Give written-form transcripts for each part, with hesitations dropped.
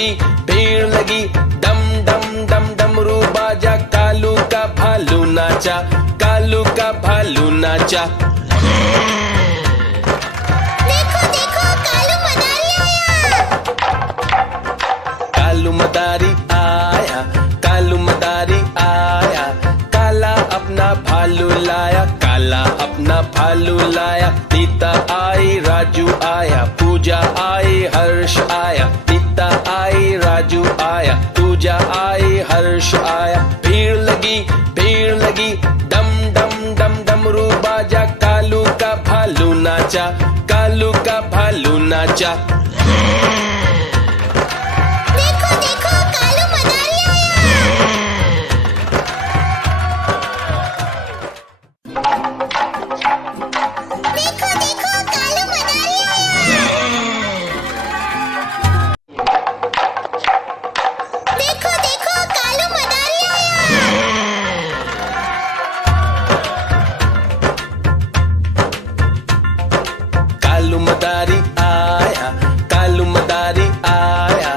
भीड़ लगी, डम डम डम डमरू बाजा, कालू का भालू नाचा, कालू का भालू नाचा। देखो देखो कालू मदारी आया। कालू मदारी आया, कालू मदारी आया, काला अपना भालू लाया, काला अपना भालू लाया। नीता आई, राजू आया, पूजा आई, हर्ष आया। नीता आई, राजू आया, पूजा आई, हर्ष आया। भीड़ लगी, डम डम डम डमरू बाजा, कालू का भालू नाचा, कालू का भालू नाचा। देखो देखो कालू मदारी आया। देखो देखो कालू मदारी आया। देखो देखो कालू मदारी आया। कालू मदारी आया, कालू मदारी आया,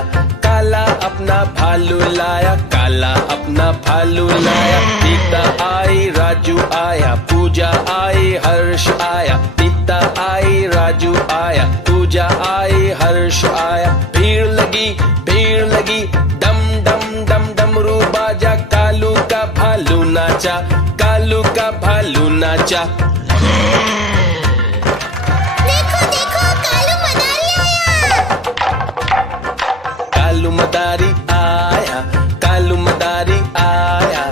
काला अपना भालू लाया, काला अपना भालू लाया। नीता आई, राजू आया, पूजा आई, हर्ष आया। नीता आई, राजू आया, पूजा आई, हर्ष आया। भीड़ लगी, डम डम डम डमरू बाजा, कालू का भालू नाचा, कालू का भालू नाचा। देखो देखो कालू मदारी आया। कालू मदारी आया, कालू मदारी आया,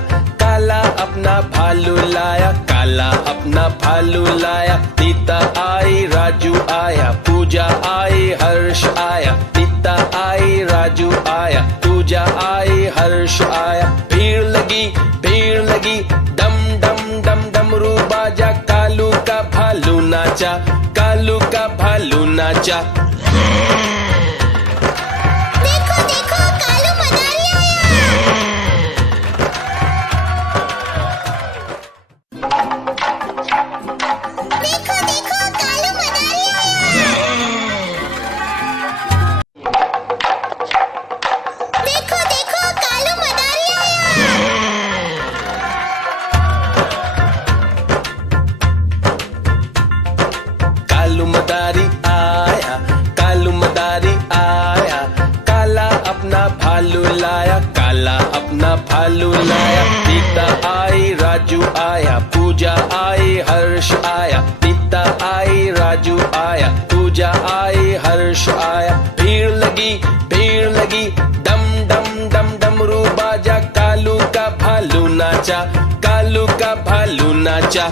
काला अपना भालू लाया, काला अपना भालू लाया। नीता आई, राजू आया, पूजा आई, हर्ष आया। नीता आई, राजू आया, पूजा आई, हर्ष आया। भीड़ लगी, डम डम डम डमरू बाजा, कालू का भालू नाचा, कालू का भालू नाचा। देखो देखो कालू मदारी आया। देखो देखो कालू मदारी आया। देखो देखो कालू मदारी आया। कालू मदारी आया, कालू मदारी आया, काला अपना भालू लाया, काला अपना भालू लाया। नीता आई, राजू आया, पूजा आई, हर्ष आया। नीता आई, राजू आया, पूजा आई, हर्ष आया। भीड़ लगी, डम डम डम डमरू बाजा, कालू का भालू नाचा, कालू का भालू नाचा।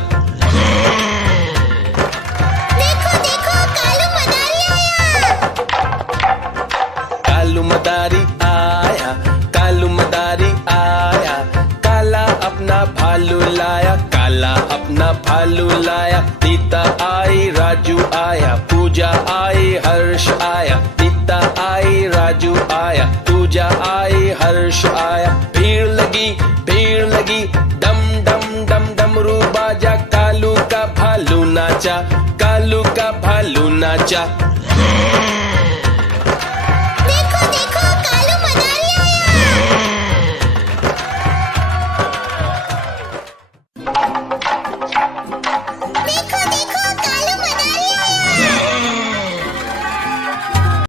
देखो देखो कालू मदारी आया। कालू मदारी आया, कालू मदारी आया, काला अपना भालू लाया, काला अपना भालू लाया। नीता आई, राजू आया, पूजा आई, हर्ष आया। नीता आई, राजू आया, पूजा आई, हर्ष आया। भीड़ लगी, डम डम डम डमरू बाजा, कालू का भालू नाचा, कालू का भालू नाचा।